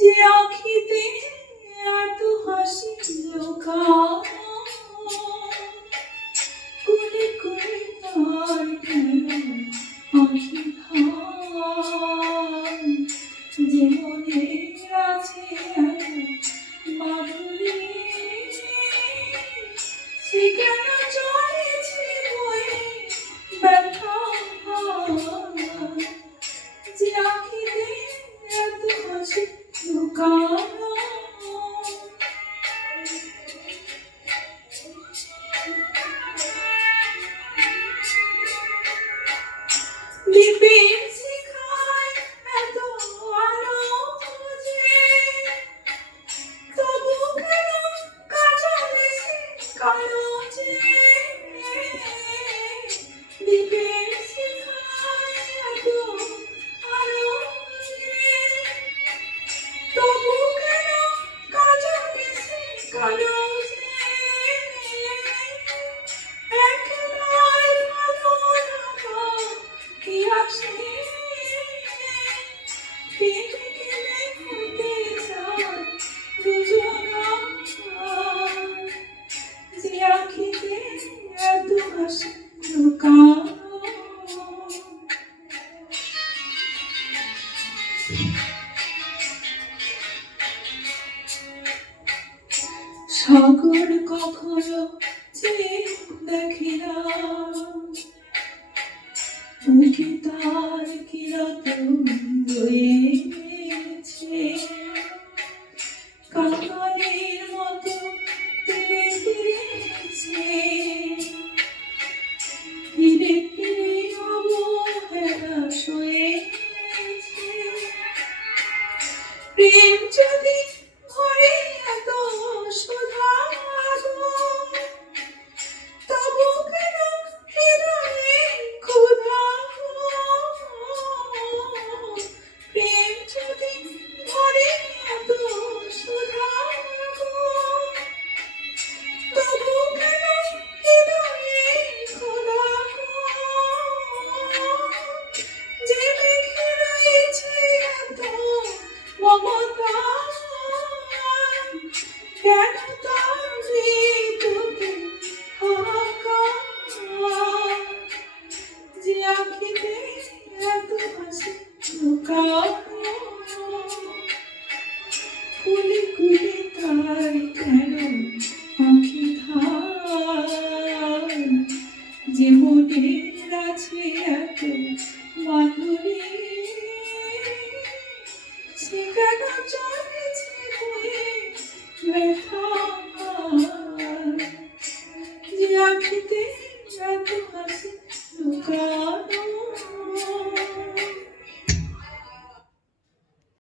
যে আঁখিতে এত হাসি লুকানো, কুলি কুলি তার কেন আঁখি ভাই, যে মনে আছে এত মাধুরী, সে কেন চলেছে বয়ে ব্যথা ভাই, যে আঁখিতে এত হাসি লুকানো। দ্বীপের শিখায় এত আলো যে, তবু কেন কাজল এসে কালো যে, দ্বীপের শিখায় এত আলো যে, তবু কেন কাজল এসে কালো যে, একলাই ভালো লাগা কি আসে, পেটে গেলে হতে চায় দুজনা, যে আঁখিতে এত হাসি লুকানো। সাগর কখনো যে দেখি না, বুকে তার কিরকম রয়েছে, কাঙালির মতো ফিরে ফিরেছে, ফিরে ফিরে অবহেলা সয়েছে। প্রেম যদি ভরে এত সুধা গো, তবু কেন হৃদয়ে ক্ষুধা গো, প্রেম যদি ভরে এত সুধা গো, তবু কেন হৃদয়ে ক্ষুধা গো, যে মেঘে রয়েছে এত মমতা, কেন তার মৃত্যুতে হাহাকার, যে আঁখিতে এত হাসি লুকানো, কুলি কুলি তার কেন আঁখি ধার, যে মনে আছে এত মাধুরী, সে কেন চলেছে বয়ে ব্যথা, যে আঁখিতে এত হাসি লুকানো।